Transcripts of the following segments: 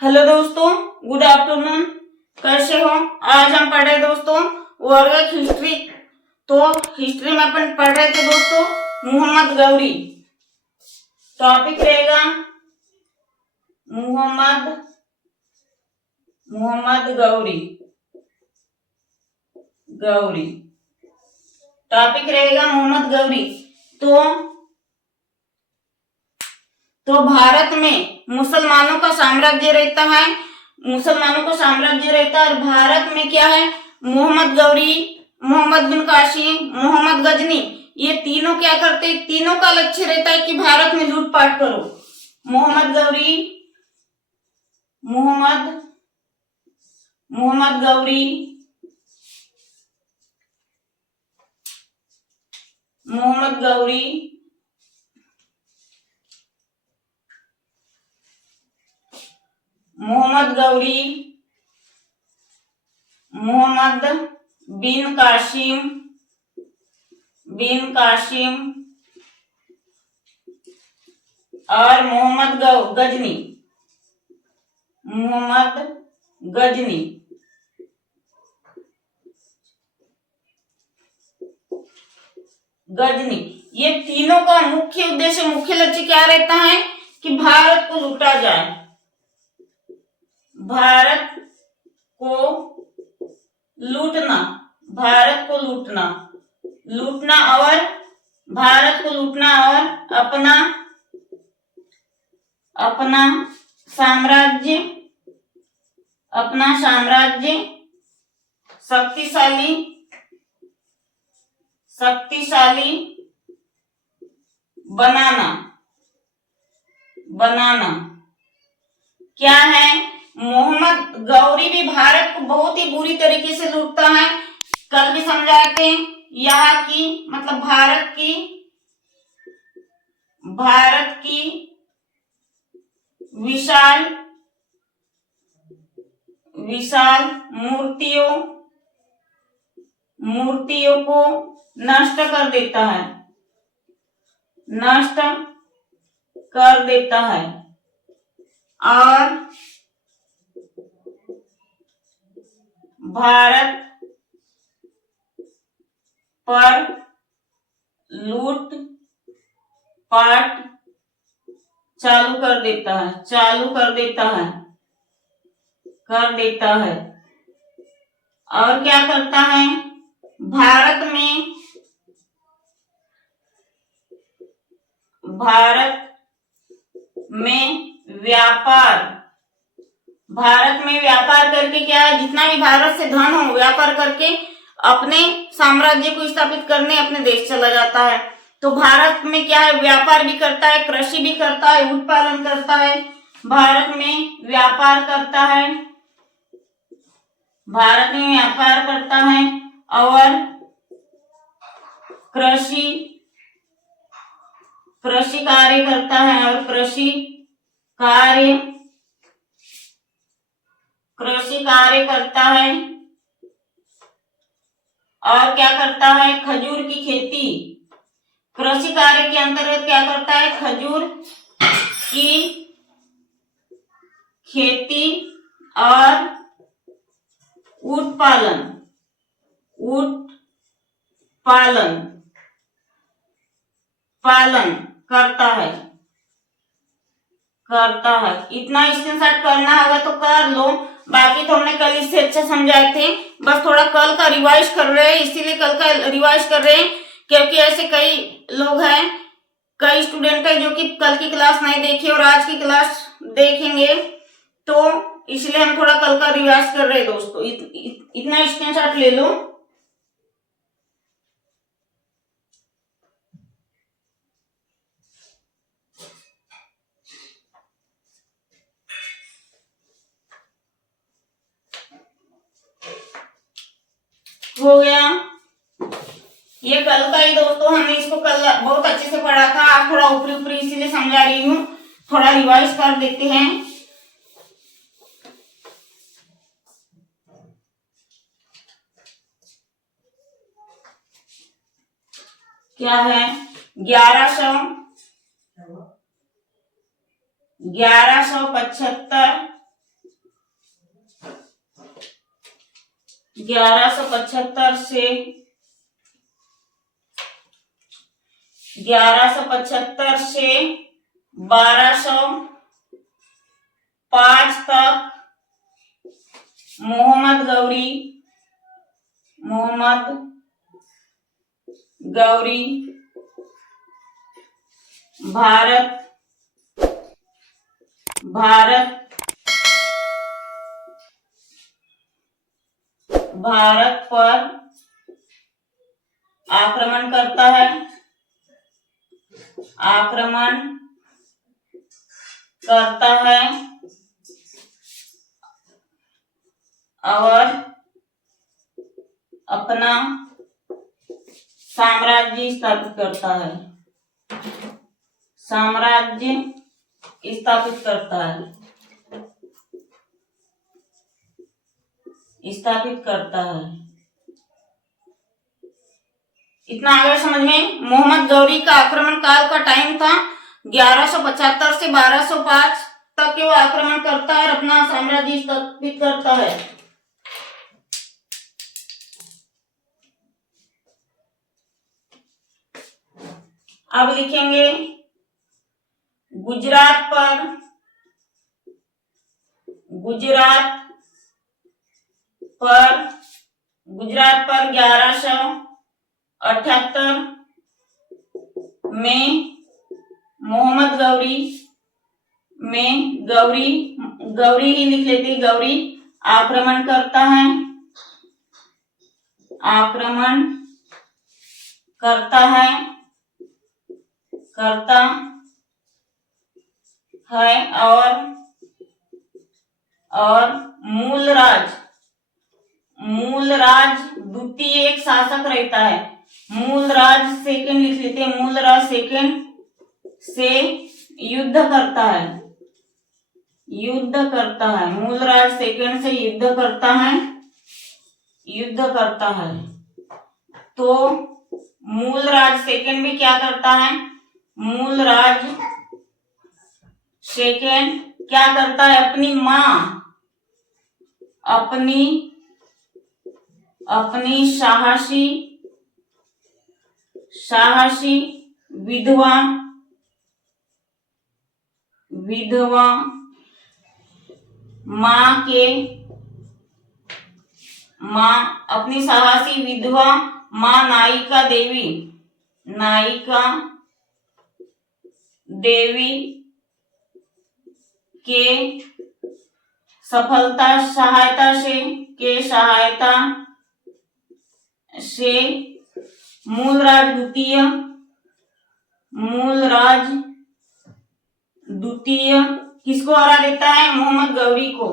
Hello दोस्तों, good afternoon. कैसे हो? आज हम पढ़ रहे दोस्तों वर्ग हिस्ट्री। तो हिस्ट्री में अपन पढ़ रहे थे दोस्तों मोहम्मद गौरी। टॉपिक रहेगा मोहम्मद गौरी। टॉपिक रहेगा मोहम्मद गौरी। तो भारत में मुसलमानों का साम्राज्य रहता है। और भारत में क्या है, मोहम्मद गौरी, मोहम्मद बिन कासिम, मोहम्मद गजनी, ये तीनों क्या करते हैं? तीनों का लक्ष्य रहता है कि भारत में लूटपाट करो। मोहम्मद गौरी मोहम्मद बिन कासिम और मोहम्मद गजनी ये तीनों का मुख्य उद्देश्य, मुख्य लक्ष्य क्या रहता है कि भारत को लूटा जाए। भारत को लूटना और अपना साम्राज्य शक्तिशाली बनाना। क्या है, मोहम्मद गौरी भी भारत को बहुत ही बुरी तरीके से लूटता है। कल भी समझाए थे, यहाँ की मतलब भारत की विशाल मूर्तियों को नष्ट कर देता है और भारत पर लूटपाट चालू कर देता है। और क्या करता है, भारत में व्यापार करके क्या है, जितना भी भारत से धन हो, व्यापार करके अपने साम्राज्य को स्थापित करने अपने देश चला जाता है। तो भारत में क्या है, व्यापार भी करता है, कृषि भी करता है, उत्पादन करता है। भारत में व्यापार करता है और कृषि कार्य करता है और क्या करता है, खजूर की खेती। कृषि कार्य के अंतर्गत क्या करता है, खजूर की खेती और ऊंट पालन करता है। इतना स्क्रीनशॉट करना होगा तो कर लो, बाकी तो हमने कल इससे अच्छा समझाए थे। बस थोड़ा कल का रिवाइज कर रहे हैं, इसीलिए कल का रिवाइज कर रहे हैं क्योंकि ऐसे कई लोग हैं, कई स्टूडेंट हैं जो कि कल की क्लास नहीं देखी और आज की क्लास देखेंगे, तो इसलिए हम थोड़ा कल का रिवाइज कर रहे हैं दोस्तों। इतना स्क्रीनशॉट ले लो। हो गया, ये कल का ही दोस्तों, हमने इसको कल बहुत अच्छे से पढ़ा था, आज थोड़ा ऊपरी इसीलिए समझा रही हूँ, थोड़ा रिवाइज कर देते हैं। क्या है, 1175 1175 से 1205 तक मोहम्मद गौरी भारत पर आक्रमण करता है और अपना साम्राज्य स्थापित करता है। इतना आ गया समझ में। मोहम्मद गौरी का आक्रमण काल का टाइम था 1175 से 1205 तक वो आक्रमण करता है और अपना साम्राज्य स्थापित करता है। अब लिखेंगे गुजरात पर 1178 में मोहम्मद गौरी ही लिख लेते, गौरी आक्रमण करता है और मूलराज द्वितीय एक शासक रहता है। मूलराज सेकंड लिख लेते हैं, मूलराज सेकंड से युद्ध करता है। मूलराज सेकंड से युद्ध करता है। तो मूलराज सेकंड भी क्या करता है? मूलराज सेकंड क्या करता है? अपनी साहसी विधवा माँ नायिका देवी के सहायता से मूलराज द्वितीय किसको हरा देता है? मोहम्मद गौरी को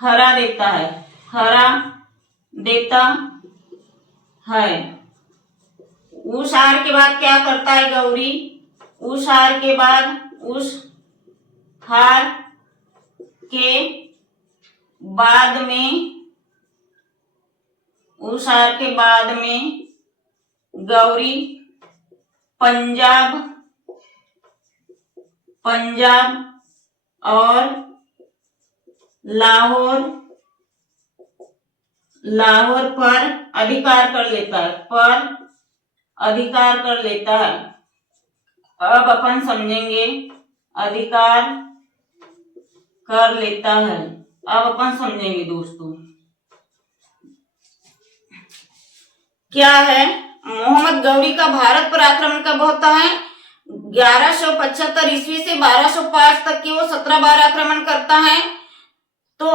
हरा देता है। उस हार के बाद क्या करता है गौरी? उस हार के बाद में गौरी पंजाब और लाहौर पर अधिकार कर लेता है। अब अपन समझेंगे अधिकार कर लेता है। अब अपन समझेंगे दोस्तों क्या है। मोहम्मद गौरी का भारत पर आक्रमण कब होता है? 1175 ईस्वी से 1205 तक की वो 17 बार आक्रमण करता है। तो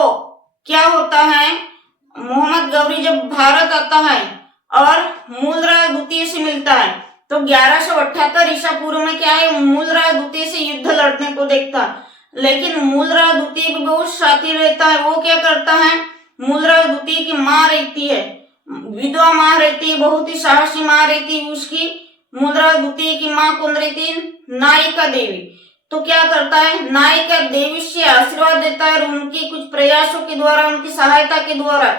क्या होता है, मोहम्मद गौरी जब भारत आता है और मूलराज द्वितीय से मिलता है तो 1178 ईसा पूर्व में क्या है, मूलराज द्वितीय से युद्ध लड़ने को देखता। लेकिन मूलराज द्वितीय भी बहुत शातिर रहता है। वो क्या करता है, मूलराज द्वितीय की माँ रहती है, विधवा माँ रहती है, बहुत ही साहसी माँ रहती है उसकी। मूलराज द्वितीय की माँ कौन रहती है, नायिका देवी। तो क्या करता है, नायिका देवी से आशीर्वाद देता है और उनकी कुछ प्रयासों के द्वारा, उनकी सहायता के द्वारा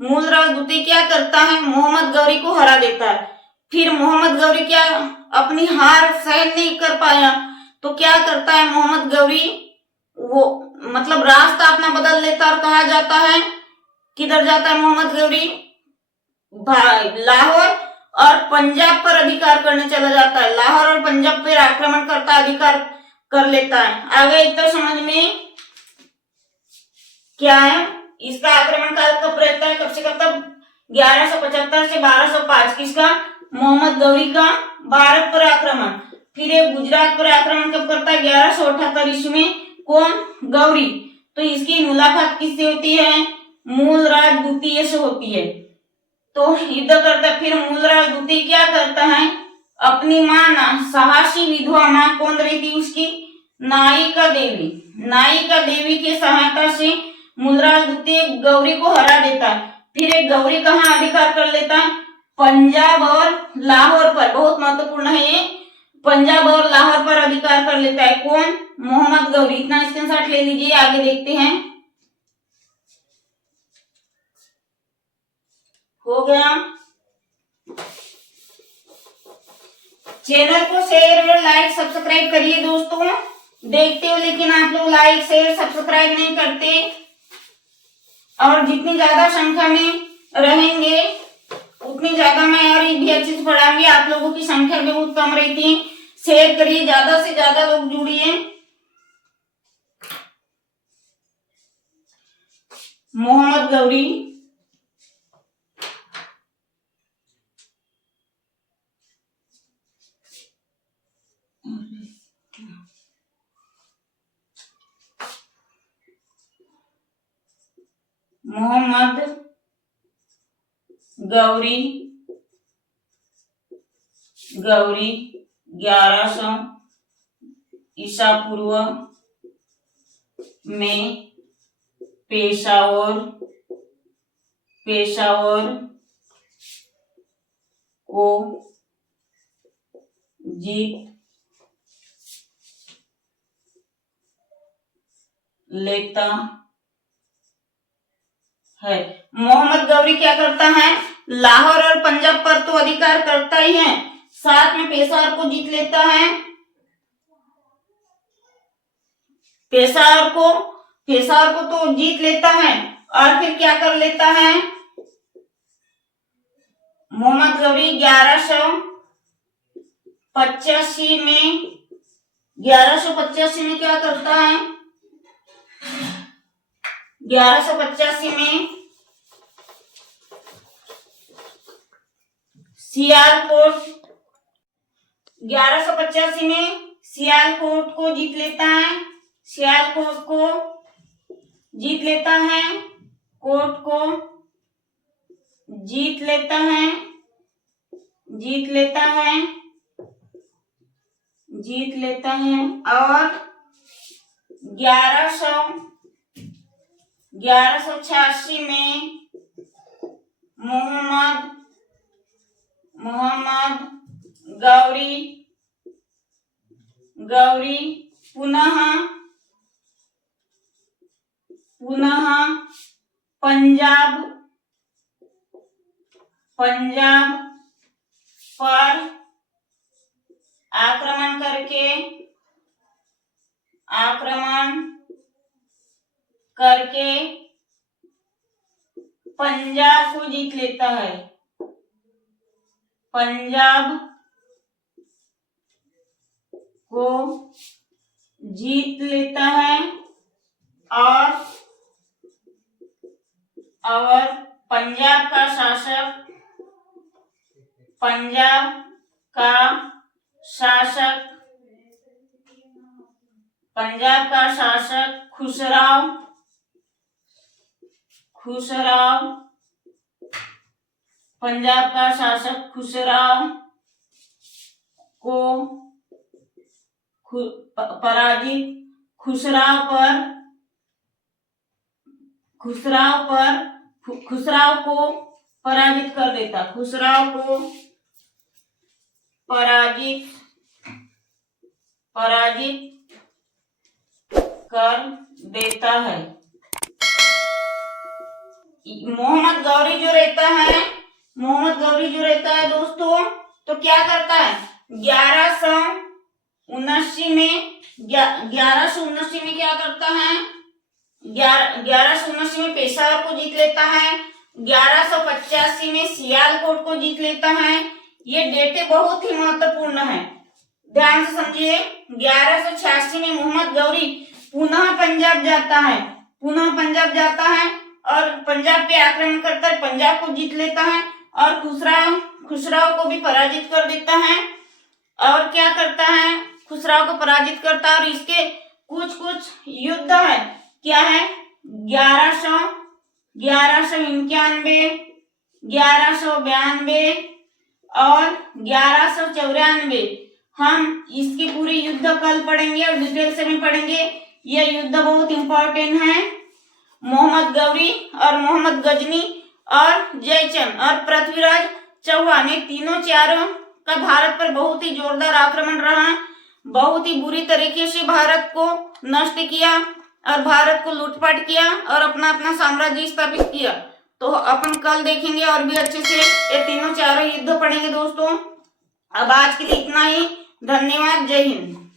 मूलराज द्वितीय क्या करता है, मोहम्मद गौरी को हरा देता है। फिर मोहम्मद गौरी क्या अपनी हार सहन नहीं कर पाया तो क्या करता है मोहम्मद गौरी, वो मतलब रास्ता अपना बदल लेता और कहा जाता है, किधर जाता है मोहम्मद गौरी, लाहौर और पंजाब पर अधिकार करने चला जाता है। लाहौर और पंजाब पर आक्रमण करता, अधिकार कर लेता है। आगे इतना समझ में क्या है, इसका आक्रमण काल कब रहता है, कब से कब तक, 1175 से 1205। किसका, मोहम्मद गौरी का भारत पर आक्रमण। फिर ये गुजरात पर आक्रमण कब करता है, 1178 ईस्वी में। कौन, गौरी। तो इसकी मुलाकात किससे होती है, मूलराज द्वितीय से होती है। तो युद्ध करता है। फिर मूलराज द्वितीय क्या करता है, अपनी मां साहसी विधवा मां कौन रही थी उसकी, नायिका देवी, नायिका देवी की सहायता से मूलराज द्वितीय गौरी को हरा देता है। फिर एक गौरी कहाँ अधिकार कर लेता है, पंजाब और लाहौर पर। बहुत महत्वपूर्ण है ये, पंजाब और लाहौर पर अधिकार कर लेता है। कौन, मोहम्मद गौरी। इतना स्क्रीनशॉट ले लीजिए, आगे देखते हैं। हो गया। चैनल को शेयर और लाइक सब्सक्राइब करिए दोस्तों, देखते हो लेकिन आप लोग लाइक शेयर सब्सक्राइब नहीं करते। और जितनी ज्यादा संख्या में रहेंगे उतनी ज्यादा मैं और भी अच्छे से पढ़ाऊंगी। आप लोगों की संख्या भी बहुत कम रहती है, शेयर करिए, ज्यादा से ज्यादा लोग जुड़िए। मोहम्मद गौरी मोहम्मद गौरी 1100 ईसा पूर्व में पेशावर को जीत लेता है। मोहम्मद गौरी क्या करता है, लाहौर और पंजाब पर तो अधिकार करता ही है, साथ में पेशावर को जीत लेता है। पेशावर को तो जीत लेता है और फिर क्या कर लेता है मोहम्मद गौरी 1185 में क्या करता है, 1185 में सियालकोट को जीत लेता है। सियालकोट को जीत लेता है, कोट को जीत लेता है, जीत लेता है और 1186 में मोहम्मद गौरी पुनः पंजाब पर आक्रमण करके पंजाब को जीत लेता है। पंजाब को जीत लेता है और पंजाब का शासक खुसराव को खुसराव को पराजित कर देता, खुसराव को पराजित कर देता है। मोहम्मद गौरी जो रहता है दोस्तों, तो क्या करता है, 1179 में 1179 में क्या करता है, 1179 में पेशावर को जीत लेता है, 1185 में सियालकोट को जीत लेता है। ये डेटे बहुत ही महत्वपूर्ण है, ध्यान से समझिए। 1186 में मोहम्मद गौरी पुनः पंजाब जाता है, और पंजाब पे आक्रमण करता है, पंजाब को जीत लेता है और खुसराव को भी पराजित कर देता है। और क्या करता है, खुसराव को पराजित करता है। और इसके कुछ युद्ध है, क्या है, 1191, 1192 और 1194। हम इसकी पूरी युद्ध कल पढ़ेंगे और डिटेल से भी पढ़ेंगे। यह युद्ध बहुत इंपॉर्टेंट है। मोहम्मद गौरी और मोहम्मद गजनी और जयचंद और पृथ्वीराज चौहान, ये चारों का भारत पर बहुत ही जोरदार आक्रमण रहा, बहुत ही बुरी तरीके से भारत को नष्ट किया और भारत को लूटपाट किया और अपना साम्राज्य स्थापित किया। तो अपन कल देखेंगे और भी अच्छे से ये चारों युद्ध पढ़ेंगे दोस्तों। अब आज के लिए इतना ही, धन्यवाद, जय हिंद।